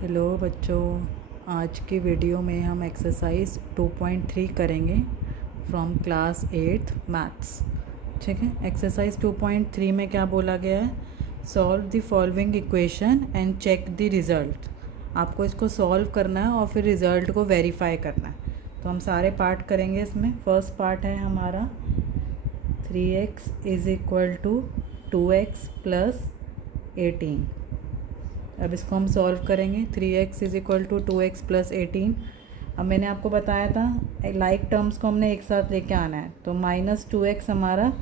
Hello बच्चों, आज की वीडियो में हम एक्सरसाइज 2.3 करेंगे फ्रॉम क्लास 8 मैथ्स। ठीक है, एक्सरसाइज 2.3 में क्या बोला गया है? Solve the following equation and check the result. आपको इसको सॉल्व करना है और फिर रिज़ल्ट को वेरीफाई करना है। तो हम सारे पार्ट करेंगे इसमें। फर्स्ट पार्ट है हमारा 3x is equal to 2x plus 18। अब इसको हम सॉल्व करेंगे। 3x is equal to 2x plus 18। अब मैंने आपको बताया था लाइक टर्म्स को हमने एक साथ लेके आना है, तो -2x हमारा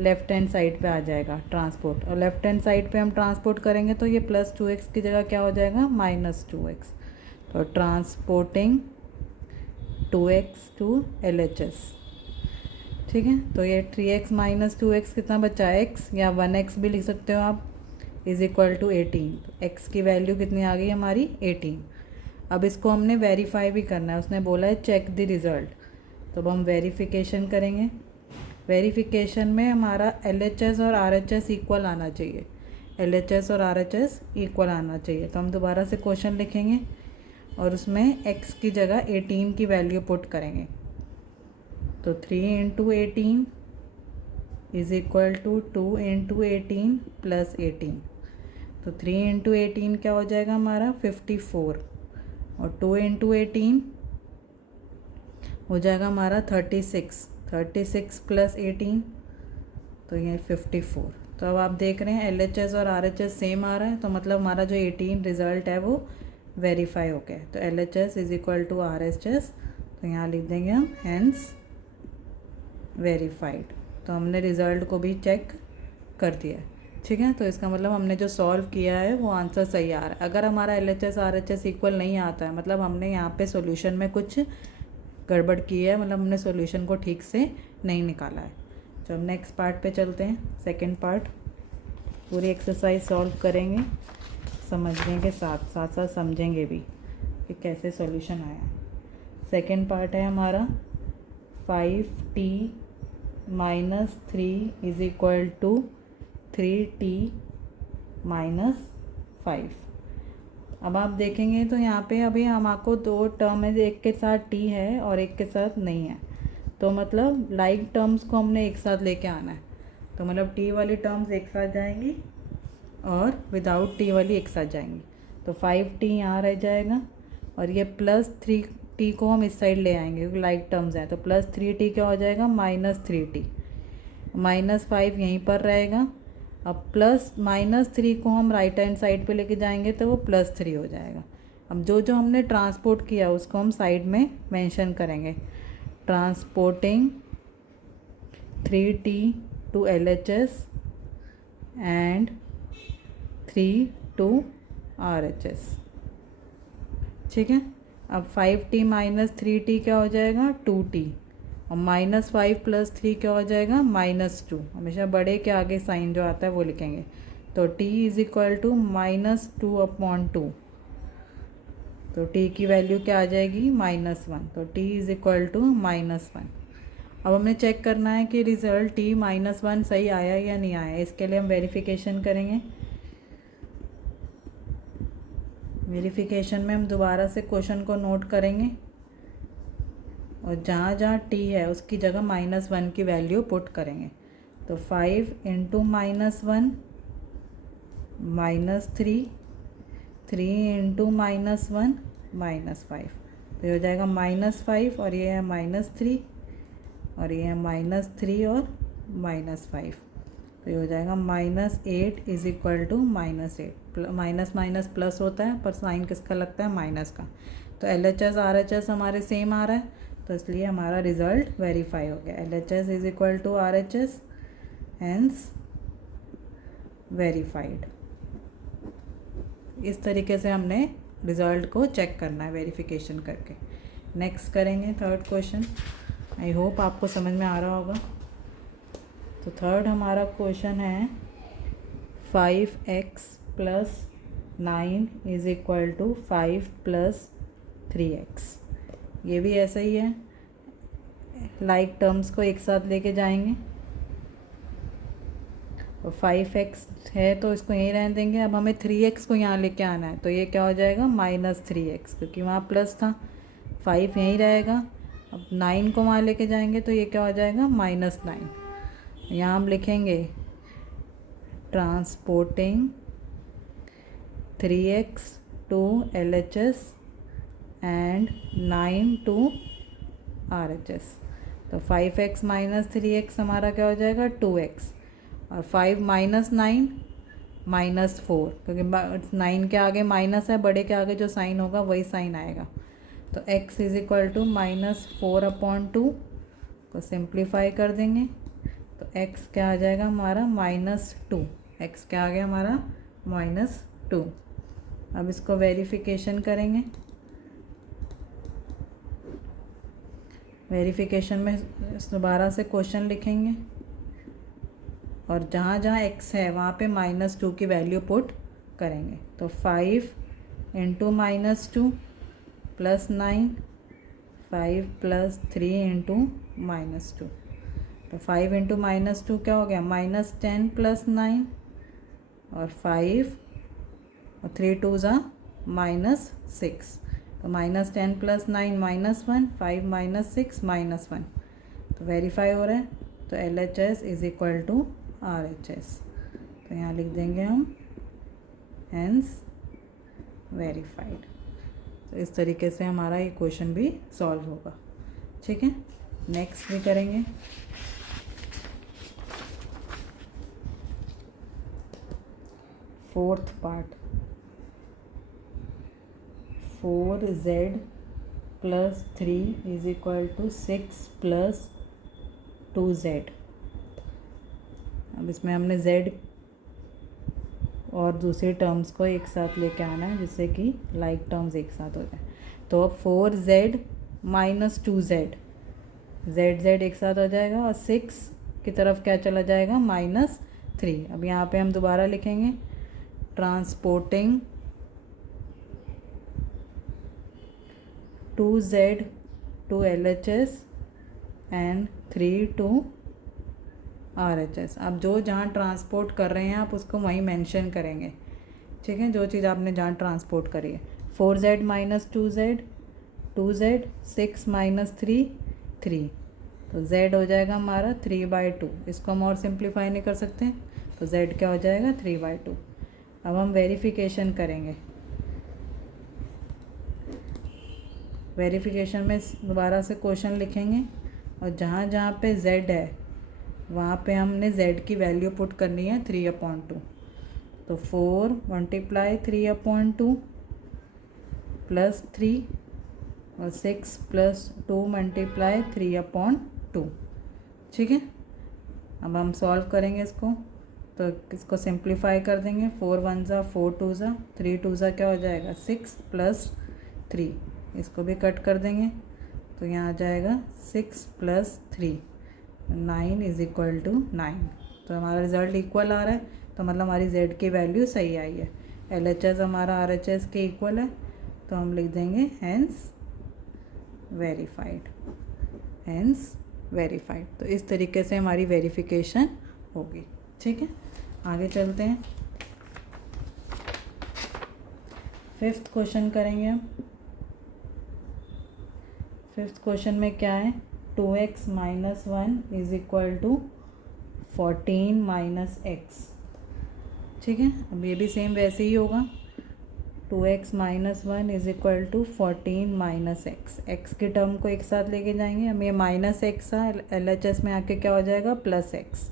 लेफ़्ट हैंड साइड पे आ जाएगा ट्रांसपोर्ट, और लेफ़्ट हैंड साइड पे हम ट्रांसपोर्ट करेंगे तो ये +2x की जगह क्या हो जाएगा, -2x। तो ट्रांसपोर्टिंग 2x टू LHS। ठीक है, तो ये 3x माइनस 2x कितना बचा है, x, या 1x भी लिख सकते हो आप, इज़ इक्वल टू 18। तो x की वैल्यू कितनी आ गई हमारी, 18। अब इसको हमने वेरीफाई भी करना है। उसने बोला है चेक द रिज़ल्ट, तो अब हम वेरिफिकेशन करेंगे। वेरिफिकेशन में हमारा LHS और RHS इक्वल आना चाहिए। LHS और RHS इक्वल आना चाहिए। तो हम दोबारा से क्वेश्चन लिखेंगे और उसमें x की जगह 18 की वैल्यू पुट करेंगे। तो 3 into 18 is equal to 2 into 18 plus 18। तो 3 इंटू 18 क्या हो जाएगा हमारा, 54, और 2 इंटू 18 हो जाएगा हमारा 36। 36 प्लस 18, तो ये 54। तो अब आप देख रहे हैं LHS और RHS सेम आ रहा है, तो मतलब हमारा जो 18 रिज़ल्ट है वो वेरीफाई हो गया। तो LHS is equal to RHS, तो यहाँ लिख देंगे हम हैंस वेरीफाइड। तो हमने रिज़ल्ट को भी चेक कर दिया है। ठीक है, तो इसका मतलब हमने जो सॉल्व किया है वो आंसर सही आ रहा है। अगर हमारा LHS RHS इक्वल नहीं आता है, मतलब हमने यहाँ पे सॉल्यूशन में कुछ गड़बड़ की है, मतलब हमने सॉल्यूशन को ठीक से नहीं निकाला है। तो हम नेक्स्ट पार्ट पे चलते हैं। सेकंड पार्ट, पूरी एक्सरसाइज सॉल्व करेंगे, समझने के साथ साथ साथ समझेंगे भी कि कैसे सॉल्यूशन आया। सेकंड पार्ट है हमारा 5t minus 3 is equal to 3t minus 5। अब आप देखेंगे तो यहाँ पे अभी हम आपको दो टर्म है, एक के साथ t है और एक के साथ नहीं है, तो मतलब लाइक टर्म्स को हमने एक साथ लेके आना है। तो मतलब t वाली टर्म्स एक साथ जाएंगी और विदाउट t वाली एक साथ जाएंगी। तो 5t यहाँ रह जाएगा और ये +3t को हम इस साइड ले आएंगे क्योंकि लाइक टर्म्स हैं। तो +3t क्या हो जाएगा, -3t। -5 यहीं पर रहेगा। अब -3 को हम राइट हैंड साइड पे लेके जाएंगे तो वो +3 हो जाएगा। अब जो जो हमने ट्रांसपोर्ट किया उसको हम साइड में मेंशन करेंगे। Transporting 3t to LHS and 3 to RHS। ठीक है, अब 5t माइनस 3t क्या हो जाएगा, 2t, और -5 प्लस 3 क्या हो जाएगा, -2। हमेशा बड़े के आगे साइन जो आता है वो लिखेंगे। तो t इज़ इक्वल टू -2/2। तो t की वैल्यू क्या आ जाएगी, -1। तो t इज़ इक्वल टू -1। अब हमें चेक करना है कि रिज़ल्ट t -1 सही आया या नहीं आया। इसके लिए हम वेरिफिकेशन करेंगे। वेरिफिकेशन में हम दोबारा से क्वेश्चन को नोट करेंगे और जहाँ जहाँ t है उसकी जगह -1 की वैल्यू पुट करेंगे। तो 5 इंटू -1 -3, 3 इंटू -1 -5। तो ये हो जाएगा -5, और ये है -3, और ये है -3 और -5। तो ये हो जाएगा -8 is equal to -8। Minus minus plus होता है पर साइन किसका लगता है, माइनस का। तो LHS RHS हमारे सेम आ रहा है, तो इसलिए हमारा रिज़ल्ट वेरीफाई हो गया। LHS is equal to RHS, hence verified. इस तरीके से हमने रिज़ल्ट को चेक करना है वेरिफिकेशन करके। नेक्स्ट करेंगे थर्ड क्वेश्चन। आई होप आपको समझ में आ रहा होगा। तो थर्ड हमारा क्वेश्चन है 5x plus 9 is equal to 5 plus 3x। ये भी ऐसा ही है, लाइक टर्म्स को एक साथ लेके जाएंगे। तो 5x है तो इसको यहीं रहने देंगे। अब हमें 3x को यहाँ लेके आना है, तो ये क्या हो जाएगा -3x, क्योंकि वहाँ प्लस था। 5 यहीं रहेगा। अब 9 को वहाँ लेके जाएंगे तो ये क्या हो जाएगा -9। यहाँ हम लिखेंगे transporting 3x to LHS and 9 to RHS। तो 5x माइनस 3x हमारा क्या हो जाएगा 2x, और 5 माइनस 9 -4, क्योंकि 9 के आगे माइनस है, बड़े के आगे जो साइन होगा वही साइन आएगा। तो x इज इक्वल टू -4/2 को सिंप्लीफाई कर देंगे तो x क्या आ जाएगा हमारा -2। x क्या आ गया हमारा -2। अब इसको वेरिफिकेशन करेंगे। वेरिफिकेशन में दोबारा से क्वेश्चन लिखेंगे और जहाँ जहाँ x है वहाँ पे -2 की वैल्यू पुट करेंगे। तो 5 इंटू -2 प्लस 9, 5 प्लस 3 इंटू -2। तो 5 इंटू -2 क्या हो गया -10 प्लस 9, और 5 और 3 2 ज़ा -6। तो -10 प्लस 9 -1, 5 -6 -1। तो वेरीफाई हो रहा है। तो LHS is equal to RHS। तो यहाँ लिख देंगे हम हेंस वेरीफाइड। तो इस तरीके से हमारा ये क्वेश्चन भी सॉल्व होगा। ठीक है, नेक्स्ट भी करेंगे। Fourth part, 4z plus 3 is equal to 6 plus 2z। अब इसमें हमने z और दूसरी टर्म्स को एक साथ लेके आना है जिससे कि लाइक टर्म्स एक साथ हो जाए। तो अब 4z माइनस 2z, z एक साथ हो जाएगा और 6 की तरफ क्या चला जाएगा -3। अब यहाँ पे हम दोबारा लिखेंगे transporting 2z to LHS and 3 to RHS। आप जो जहाँ ट्रांसपोर्ट कर रहे हैं आप उसको वहीं मेंशन करेंगे। ठीक है, जो चीज़ आपने जहाँ ट्रांसपोर्ट करी है। 4z minus 2z, 2z 6 minus 3 3। तो z हो जाएगा हमारा 3/2। इसको हम और सिंप्लीफाई नहीं कर सकते, तो z क्या हो जाएगा 3/2। अब हम वेरिफिकेशन करेंगे। वेरिफिकेशन में दोबारा से क्वेश्चन लिखेंगे और जहाँ जहाँ पे z है वहाँ पे हमने z की वैल्यू पुट करनी है 3/2। तो 4 मल्टीप्लाई 3/2 प्लस 3 और 6 प्लस 2 मल्टीप्लाई 3/2। ठीक है, अब हम सॉल्व करेंगे इसको। तो इसको सिंप्लीफाई कर देंगे। 4 1 ज़ा 4 2 ज़ा 3 2 ज़ा क्या हो जाएगा 6 प्लस 3। इसको भी कट कर देंगे तो यहाँ आ जाएगा 6 प्लस 3, 9 इज इक्वल टू 9। तो हमारा रिज़ल्ट इक्वल आ रहा है, तो मतलब हमारी z की वैल्यू सही आई है। LHS हमारा RHS के इक्वल है, तो हम लिख देंगे हेंस वेरीफाइड, हेंस वेरीफाइड। तो इस तरीके से हमारी वेरिफिकेशन होगी। ठीक है, आगे चलते हैं। 5th क्वेश्चन करेंगे हम। 5th क्वेश्चन में क्या है 2x minus 1 is equal to 14 minus x। ठीक है, अब ये भी सेम वैसे ही होगा। 2x minus 1 is equal to 14 minus x। x की टर्म को एक साथ लेके जाएंगे। अब ये -x था, LHS में आके क्या हो जाएगा +x,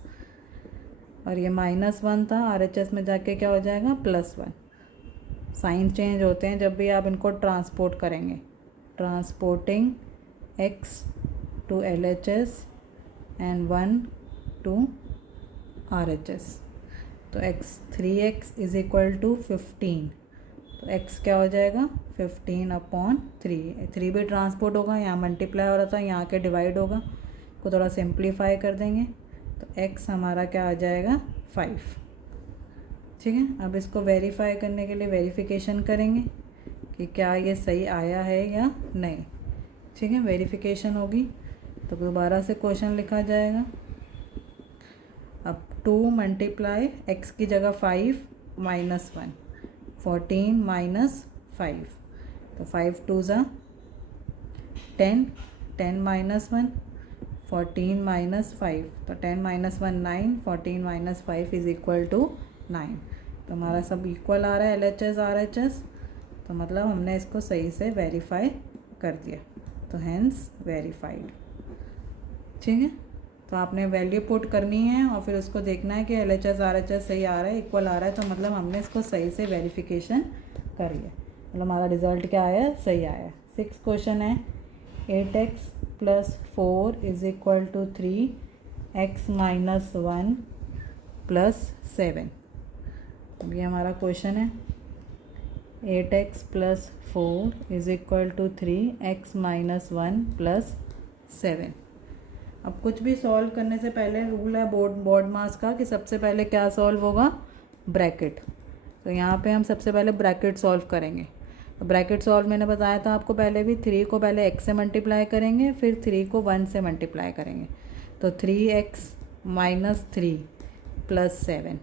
और ये -1 था, RHS में जाके क्या हो जाएगा +1। साइन चेंज होते हैं जब भी आप इनको ट्रांसपोर्ट करेंगे। Transporting x to LHS and 1 to RHS। तो 3x इज इक्वल टू 15। तो x क्या हो जाएगा 15/3। 3 भी ट्रांसपोर्ट होगा, यहाँ मल्टीप्लाई हो रहा था, यहाँ के डिवाइड होगा। को थोड़ा सिंप्लीफाई कर देंगे तो x हमारा क्या आ जाएगा 5। ठीक है, अब इसको वेरीफाई करने के लिए वेरिफिकेशन करेंगे कि क्या ये सही आया है या नहीं। ठीक है, वेरिफिकेशन होगी तो दोबारा से क्वेश्चन लिखा जाएगा। अब 2 मल्टीप्लाई एक्स की जगह 5 माइनस 1, 14 माइनस 5, तो 5 2 ज़ा 10, 10 माइनस 1, 14 माइनस 5, तो 10 minus 1 9, 14 minus 5 is equal to 9। तो हमारा सब इक्वल आ रहा है LHS RHS, तो मतलब हमने इसको सही से वेरीफाई कर दिया, तो हैंस वेरीफाइड। ठीक है, तो आपने वैल्यू पुट करनी है और फिर उसको देखना है कि LHS RHS सही आ रहा है, इक्वल आ रहा है, तो मतलब हमने इसको सही से वेरिफिकेशन करी है, मतलब हमारा रिज़ल्ट क्या आया, सही आया। 6 क्वेश्चन है 8x + 4 is equal to 3x - 1 + 7। ये हमारा क्वेश्चन है 8x + 4 is equal to 3x - 1 + 7। अब कुछ भी सॉल्व करने से पहले रूल है बोर्ड मास का कि सबसे पहले क्या सॉल्व होगा, ब्रैकेट। तो यहाँ पे हम सबसे पहले ब्रैकेट सॉल्व करेंगे। तो ब्रैकेट सॉल्व मैंने बताया था आपको पहले भी, 3 को पहले x से मल्टीप्लाई करेंगे, फिर 3 को 1 से मल्टीप्लाई करेंगे, तो 3x - 3 + 7।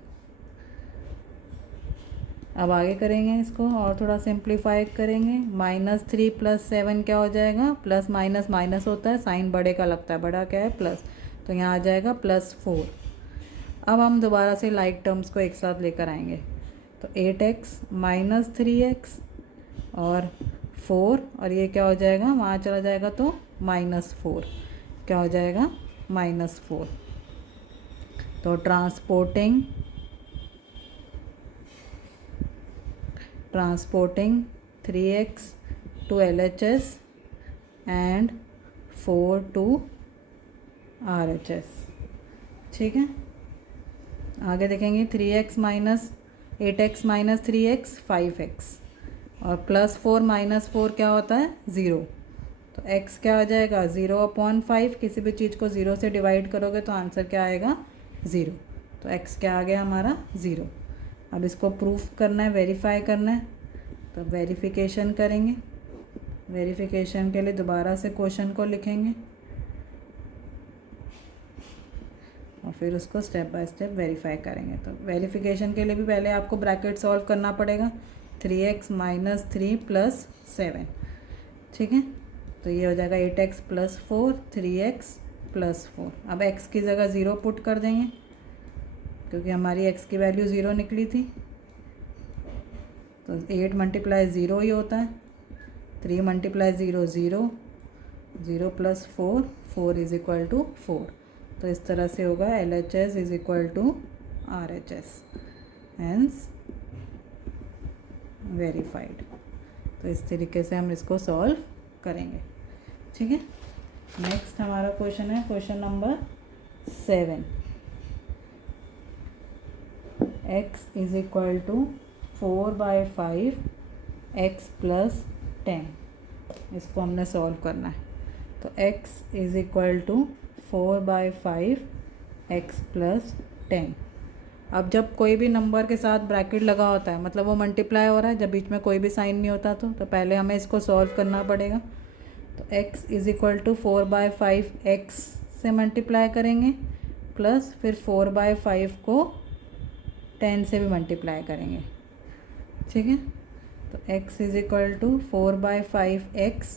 अब आगे करेंगे इसको और थोड़ा सिंप्लीफाई करेंगे। -3 + 7 क्या हो जाएगा, प्लस माइनस माइनस होता है, साइन बड़े का लगता है, बड़ा क्या है प्लस, तो यहाँ आ जाएगा +4। अब हम दोबारा से लाइक टर्म्स को एक साथ लेकर आएंगे, तो 8x - 3x और 4, और ये क्या हो जाएगा, वहाँ चला जाएगा तो -4, क्या हो जाएगा -4। तो transporting 3x to LHS and 4 to RHS। ठीक है, आगे देखेंगे 3x - 8x - 3x 5x, और +4 - 4 क्या होता है 0, तो x क्या आ जाएगा 0/5, किसी भी चीज़ को 0 से डिवाइड करोगे तो आंसर क्या आएगा 0, तो x क्या आ गया हमारा 0। अब इसको प्रूफ करना है, वेरीफाई करना है, तो वेरिफिकेशन करेंगे। वेरिफिकेशन के लिए दोबारा से क्वेश्चन को लिखेंगे और फिर उसको स्टेप बाय स्टेप वेरीफाई करेंगे। तो वेरिफिकेशन के लिए भी पहले आपको ब्रैकेट सॉल्व करना पड़ेगा, 3x - 3 + 7। ठीक है, तो ये हो जाएगा 8x + 4, 3x + 4। अब x की जगह 0 पुट कर देंगे क्योंकि हमारी x की वैल्यू 0 निकली थी, तो 8 × 0 ही होता है, 3 × 0 0, 0 + 4 4 इज़ इक्वल टू 4। तो इस तरह से होगा LHS is equal to RHS, hence verified. तो इस तरीके से हम इसको सॉल्व करेंगे। ठीक है, नेक्स्ट हमारा क्वेश्चन है question number 7। x is equal to 4/5 x + 10, इसको हमने सॉल्व करना है। तो x is equal to 4/5 x + 10। अब जब कोई भी नंबर के साथ ब्रैकेट लगा होता है मतलब वो मल्टीप्लाई हो रहा है, जब बीच में कोई भी साइन नहीं होता तो पहले हमें इसको सॉल्व करना पड़ेगा। तो x is equal to 4/5 x से मल्टीप्लाई करेंगे, प्लस फिर 4/5 को 10 से भी मल्टीप्लाई करेंगे। ठीक है, तो x is equal to 4/5 x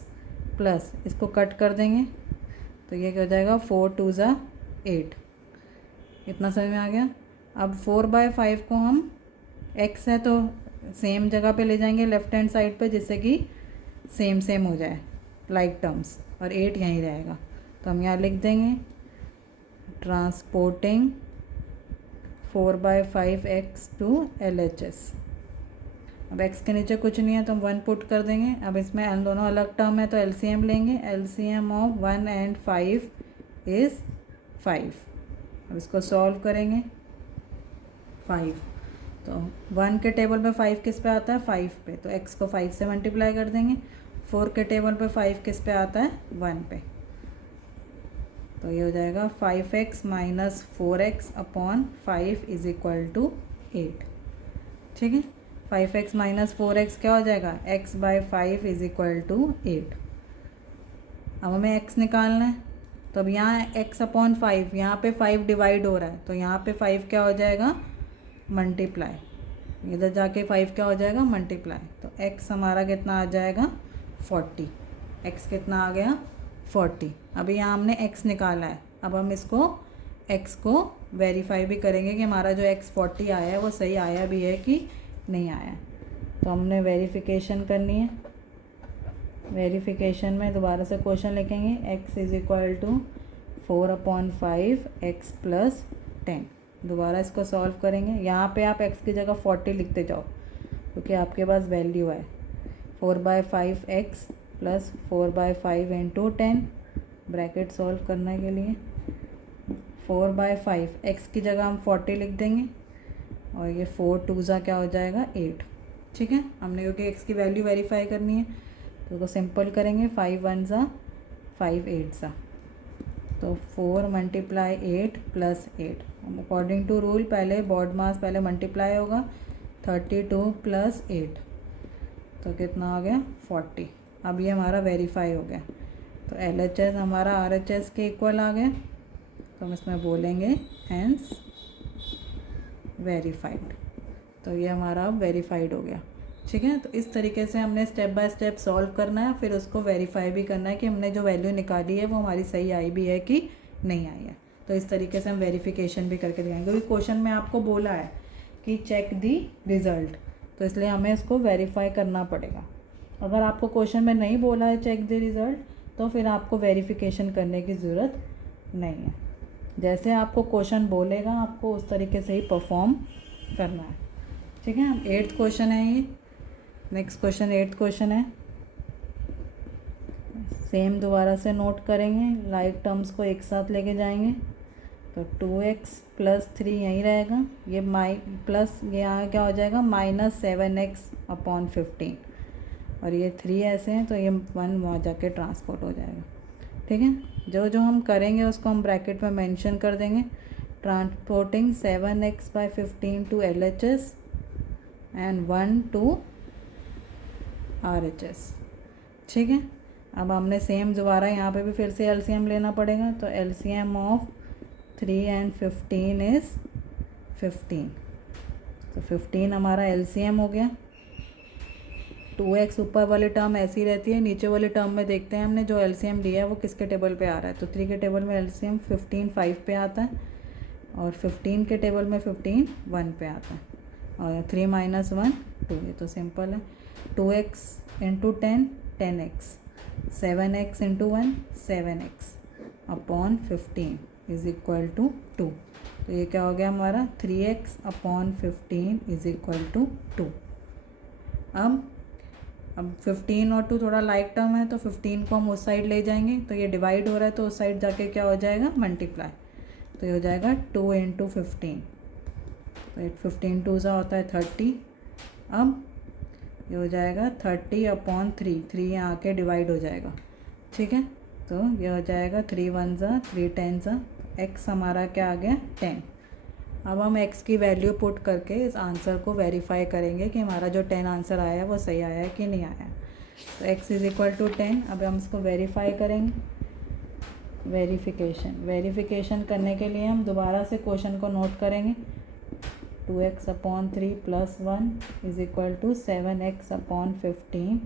plus इसको कट कर देंगे, तो ये क्या हो जाएगा 4 2 ज़ा 8। इतना समझ में आ गया। अब 4/5 को हम x है तो सेम जगह पे ले जाएंगे लेफ़्ट हैंड साइड पे, जिससे कि सेम सेम हो जाए लाइक टर्म्स, और 8 यहीं रहेगा। तो हम यहाँ लिख देंगे ट्रांसपोर्टिंग 4/5 x टू LHS। अब x के नीचे कुछ नहीं है तो हम 1 पुट कर देंगे। अब इसमें दोनों अलग टर्म है तो LCM लेंगे, LCM ऑफ 1 and 5 इज़ 5। अब इसको सॉल्व करेंगे 5, तो 1 के टेबल पे 5 किस पे आता है 5 पे, तो x को 5 से मल्टीप्लाई कर देंगे। 4 के टेबल पे 5 किस पे आता है 1 पे, तो ये हो जाएगा 5x - 4x upon 5 is equal to 8। ठीक है, 5x - 4x क्या हो जाएगा x/5 इज़ इक्वल टू 8। अब हमें x निकालना है, तो अब यहाँ x अपॉन 5, यहाँ पे 5 डिवाइड हो रहा है तो यहाँ पे 5 क्या हो जाएगा, मल्टीप्लाई, इधर जाके 5 क्या हो जाएगा, मल्टीप्लाई। तो x हमारा कितना आ जाएगा, 40। x कितना आ गया, 40। अभी यहाँ हमने x निकाला है, अब हम इसको x को वेरीफाई भी करेंगे कि हमारा जो x 40 आया है वो सही आया भी है कि नहीं आया। तो हमने वेरिफिकेशन करनी है। वेरिफिकेशन में दोबारा से क्वेश्चन लिखेंगे, x is equal to 4/5 x plus 10। दोबारा इसको सॉल्व करेंगे। यहाँ पे आप x की जगह 40 लिखते जाओ क्योंकि आपके पास वैल्यू है। 4/5 x plus 4/5 into 10, bracket solve करने के लिए 4/5 x की जगह हम 40 लिख देंगे और ये 4 2 ज़ा क्या हो जाएगा, 8। ठीक है, हमने क्योंकि x की वैल्यू वेरीफाई करनी है तो उसको सिंपल करेंगे, 5 1 ज़ा 5 8 ज़ा, तो 4 multiply 8 plus 8। According to rule पहले बॉड मास पहले मल्टीप्लाई होगा, 32 प्लस 8 तो कितना आ गया, 40। अब ये हमारा वेरीफाई हो गया तो LHS हमारा RHS के इक्वल आ गया, तो हम इसमें बोलेंगे हैंस वेरीफाइड। तो ये हमारा अब वेरीफाइड हो गया। ठीक है, तो इस तरीके से हमने स्टेप बाय स्टेप सॉल्व करना है, फिर उसको वेरीफाई भी करना है कि हमने जो वैल्यू निकाली है वो हमारी सही आई भी है कि नहीं आई है। तो इस तरीके से हम वेरिफिकेशन भी करके दिखाएंगे, क्योंकि क्वेश्चन में आपको बोला है कि चेक दी रिज़ल्ट, तो इसलिए हमें इसको वेरीफाई करना पड़ेगा। अगर आपको क्वेश्चन में नहीं बोला है चेक द रिज़ल्ट तो फिर आपको वेरिफिकेशन करने की ज़रूरत नहीं है। जैसे आपको क्वेश्चन बोलेगा आपको उस तरीके से ही परफॉर्म करना है। ठीक है, 8th क्वेश्चन है ये। नेक्स्ट क्वेश्चन 8th क्वेश्चन है। सेम दोबारा से नोट करेंगे, लाइक टर्म्स को एक साथ लेके जाएंगे। तो 2x प्लस 3 यहीं रहेगा, ये प्लस ये यहाँ क्या हो जाएगा, -7x/15, और ये 3 ऐसे हैं तो ये 1 वहाँ जाके ट्रांसपोर्ट हो जाएगा। ठीक है, जो जो हम करेंगे उसको हम ब्रैकेट में मेंशन कर देंगे। Transporting 7x/15 to LHS and 1 to RHS। ठीक है, अब हमने सेम दोबारा यहाँ पे भी फिर से LCM लेना पड़ेगा। तो LCM ऑफ 3 and 15 इज़ 15। तो 15 हमारा LCM हो गया। 2x ऊपर वाली टर्म ऐसी रहती है, नीचे वाली टर्म में देखते हैं हमने जो LCM लिया है वो किसके टेबल पे आ रहा है। तो 3 के टेबल में LCM 15 5 पे आता है और 15 के टेबल में 15 1 पे आता है, और 3 - 1 2। ये तो सिंपल है। 2x into 10 10x, 7x into 1 7x upon 15 is equal to 2। तो ये क्या हो गया हमारा, 3x/15 इज़ इक्वल टू 2। अब 15 और 2 थोड़ा लाइक टर्म है तो 15 को हम उस साइड ले जाएंगे, तो ये डिवाइड हो रहा है तो उस साइड जाके क्या हो जाएगा, मल्टीप्लाई। तो ये हो जाएगा 2 इंटू 15, तो 15 2 सा होता है 30। अब ये हो जाएगा 30/3, 3 यहाँ आके डिवाइड हो जाएगा। ठीक है, तो ये हो जाएगा 3 1 ज़ा 3 10 ज़ा, x हमारा क्या आ गया, 10। अब हम x की वैल्यू पुट करके इस आंसर को वेरीफाई करेंगे कि हमारा जो 10 आंसर आया है वो सही आया है कि नहीं आया। तो x इज़ इक्वल टू 10। अब हम इसको वेरीफाई करेंगे। वेरिफिकेशन करने के लिए हम दोबारा से क्वेश्चन को नोट करेंगे। 2x/3 plus 1 is equal to 7x/15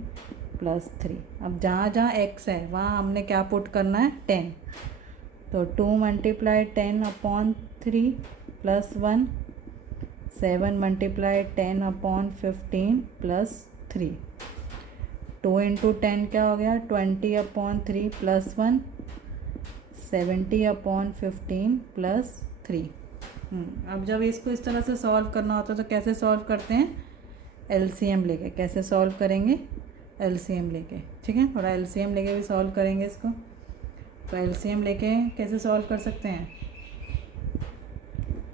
plus 3। अब जहाँ जहाँ x है वहाँ हमने क्या पुट करना है, 10। तो 2 × 10/3 प्लस 1, 7 × 10/15 प्लस 3। 2 इंटू 10 क्या हो गया, 20/3 प्लस 1, 70/15 प्लस 3। अब जब इसको इस तरह से सॉल्व करना होता है तो कैसे सॉल्व करते हैं, LCM लेके। कैसे सॉल्व करेंगे, LCM लेके। ठीक है, थोड़ा LCM लेके भी सॉल्व करेंगे इसको। तो LCM लेके कैसे सॉल्व कर सकते हैं,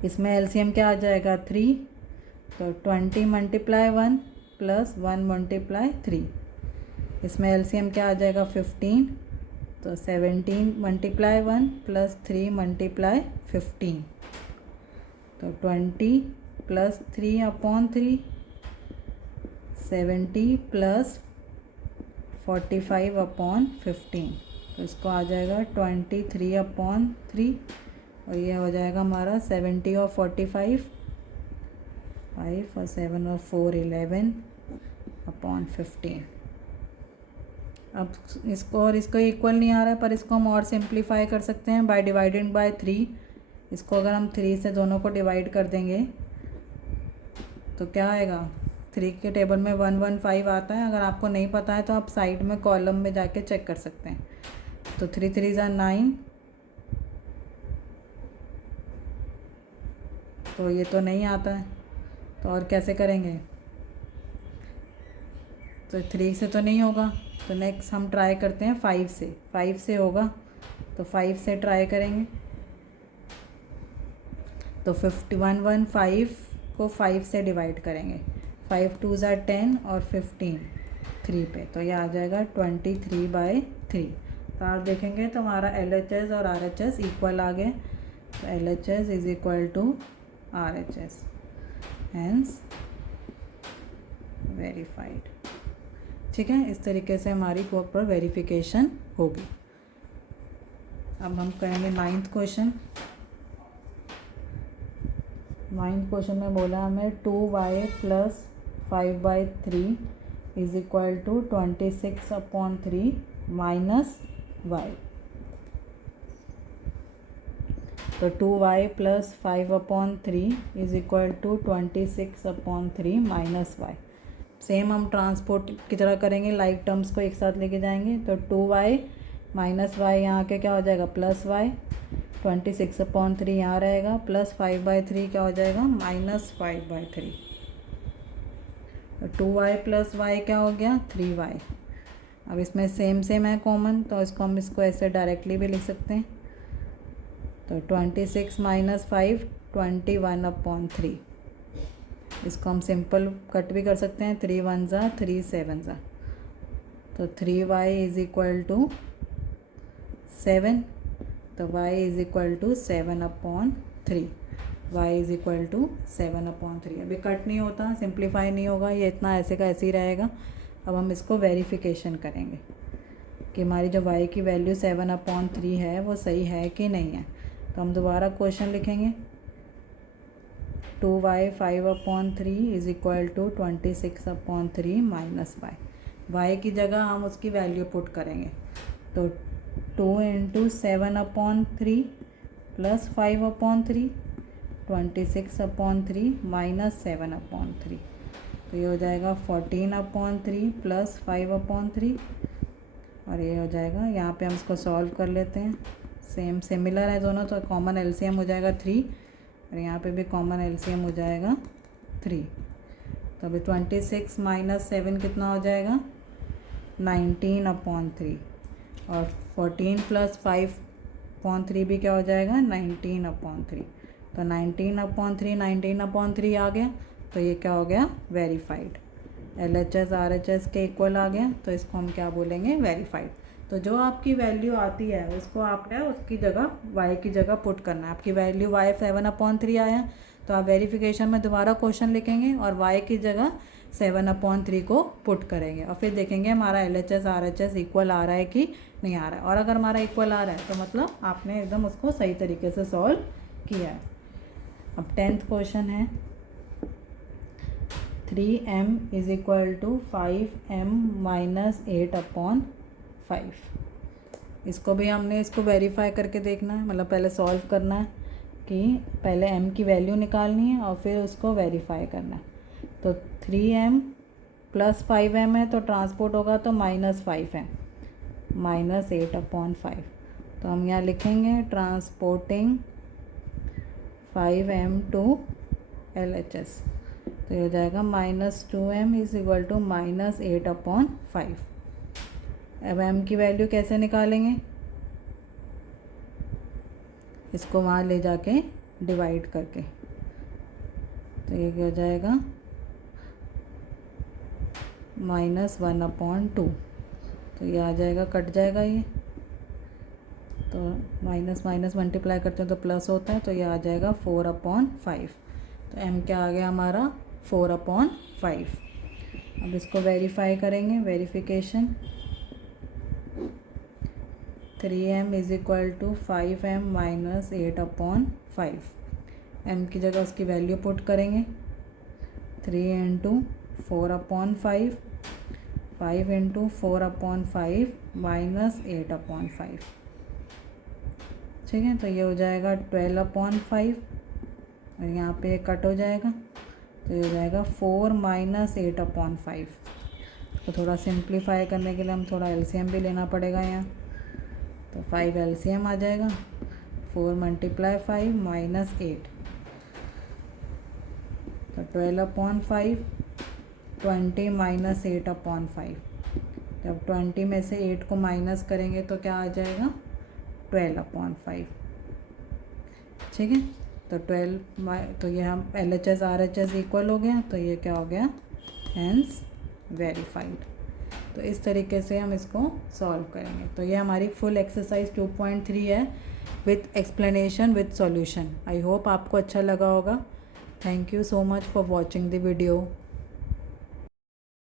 इसमें LCM क्या आ जाएगा, 3। तो 20 × 1 प्लस 1 × 3। इसमें LCM क्या आ जाएगा, 15। तो 17 × 1 प्लस 3 × 15। तो 20 प्लस 3/3, 70 प्लस 45/15। तो इसको आ जाएगा 23/3 और ये हो जाएगा हमारा 70 और 45 5 और 7 और 4 11/15। अब इसको और इसको इक्वल नहीं आ रहा है, पर इसको हम और सिंप्लीफाई कर सकते हैं बाय डिवाइडिंग बाय 3। इसको अगर हम 3 से दोनों को डिवाइड कर देंगे तो क्या आएगा, 3 के टेबल में 115 आता है। अगर आपको नहीं पता है तो आप साइड में कॉलम में जाके चेक कर सकते हैं। तो 3 3 ज़ा 9, तो ये तो नहीं आता है, तो और कैसे करेंगे, तो 3 से तो नहीं होगा। तो नेक्स्ट हम ट्राई करते हैं 5 से होगा, तो 5 से ट्राई करेंगे। तो 115 को 5 से डिवाइड करेंगे, 5 2 ज़ा 10 और 15 3 पे, तो ये आ जाएगा 23/3। तो आप देखेंगे तो हमारा LHS और RHS इक्वल आ गए। तो LHS is equal to RHS, hence verified. ठीक है, इस तरीके से हमारी प्रॉपर वेरिफिकेशन होगी। अब हम करेंगे 9th क्वेश्चन। 9th क्वेश्चन में बोला हमें 2y + 5/3 is equal to 26/3 minus y। तो 2y + 5/3 is equal to 26/3 minus y। Same हम ट्रांसपोर्ट की तरह करेंगे, लाइक टर्म्स को एक साथ लेके जाएंगे। तो 2y माइनस y यहाँ के क्या हो जाएगा, +y। 26/3 यहाँ रहेगा, प्लस 5/3 क्या हो जाएगा, -5/3। तो 2y + y क्या हो गया, 3y। अब इसमें सेम है कॉमन, तो हम इसको ऐसे डायरेक्टली भी लिख सकते हैं। तो 26 - 5 21/3। इसको हम सिंपल कट भी कर सकते हैं, 3 1 ज़ा 3 7 ज़ा। तो 3y इज इक्वल टू 7। तो y is equal to 7/3। y is equal to 7/3। अभी कट नहीं होता, सिंप्लीफाई नहीं होगा, ये इतना ऐसे का ऐसे ही रहेगा। अब हम इसको वेरिफिकेशन करेंगे कि हमारी जो y की वैल्यू 7/3 है वो सही है कि नहीं है। तो हम दोबारा क्वेश्चन लिखेंगे, 2y 5/3 is equal to 26/3 minus y। y की जगह हम उसकी वैल्यू पुट करेंगे। तो 2 × 7/3 + 5/3 26/3 माइनस 7/3। तो ये हो जाएगा 14/3 + 5/3 और ये हो जाएगा, यहाँ पे हम इसको सॉल्व कर लेते हैं। सिमिलर है दोनों, तो कॉमन एलसीएम हो जाएगा 3 और यहाँ पे भी कॉमन एलसीएम हो जाएगा 3। तो अभी 26 - 7 कितना हो जाएगा, 19/3 और 14 + 5/3 भी क्या हो जाएगा, 19/3। तो 19/3 आ गया, तो ये क्या हो गया, वेरीफाइड। LHS RHS के इक्वल आ गया, तो इसको हम क्या बोलेंगे, वेरीफाइड। तो जो आपकी वैल्यू आती है उसको आपने उसकी जगह y की जगह पुट करना है। आपकी वैल्यू y 7/3 आया, तो आप वेरिफिकेशन में दोबारा क्वेश्चन लिखेंगे और y की जगह 7/3 को पुट करेंगे और फिर देखेंगे हमारा LHS RHS इक्वल आ रहा है कि नहीं आ रहा है। और अगर हमारा इक्वल आ रहा है तो मतलब आपने एकदम उसको सही तरीके से सॉल्व किया है। अब 10th क्वेश्चन है, 3m is equal to 5m - 8/5। इसको भी हमने इसको वेरीफाई करके देखना है, मतलब पहले सॉल्व करना है कि पहले m की वैल्यू निकालनी है और फिर उसको वेरीफाई करना है। तो 3m + 5m है, तो ट्रांसपोर्ट होगा तो -5 है, -8/5। तो हम यहाँ लिखेंगे ट्रांसपोर्टिंग 5m टू LHS, तो ये हो जाएगा -2m इज इक्वल टू -8/5। अब m की वैल्यू कैसे निकालेंगे, इसको वहाँ ले जाके डिवाइड करके, तो ये क्या हो जाएगा, -1/2। तो ये आ जाएगा, कट जाएगा ये, तो माइनस माइनस मल्टीप्लाई करते हैं तो प्लस होता है, तो ये आ जाएगा 4/5। तो m क्या आ गया हमारा, 4/5। अब इसको वेरीफाई करेंगे, verification. 3m is equal to 5m minus 8/5। m की जगह उसकी वैल्यू पुट करेंगे, 3 इंटू 4/5, 5 इंटू 4/5 माइनस 8/5। ठीक है, तो ये हो जाएगा 12/5 और यहाँ पे कट हो जाएगा, तो ये हो जाएगा 4 माइनस 8/5। तो थोड़ा सिंप्लीफाई करने के लिए हम थोड़ा एलसीएम भी लेना पड़ेगा यहाँ, तो 5 एलसीएम आ जाएगा, 4 मल्टीप्लाई 5 माइनस 8, तो 12/5, 20 माइनस 8/5। जब 20 में से 8 को माइनस करेंगे तो क्या आ जाएगा, 12/5। ठीक है, तो 12 तो ये हम LHS RHS इक्वल हो गया, तो ये क्या हो गया, हेंस वेरीफाइड। तो इस तरीके से हम इसको सॉल्व करेंगे। तो ये हमारी फुल एक्सरसाइज 2.3 है with explanation with solution. I hope आपको अच्छा लगा होगा। Thank you so much for watching the video.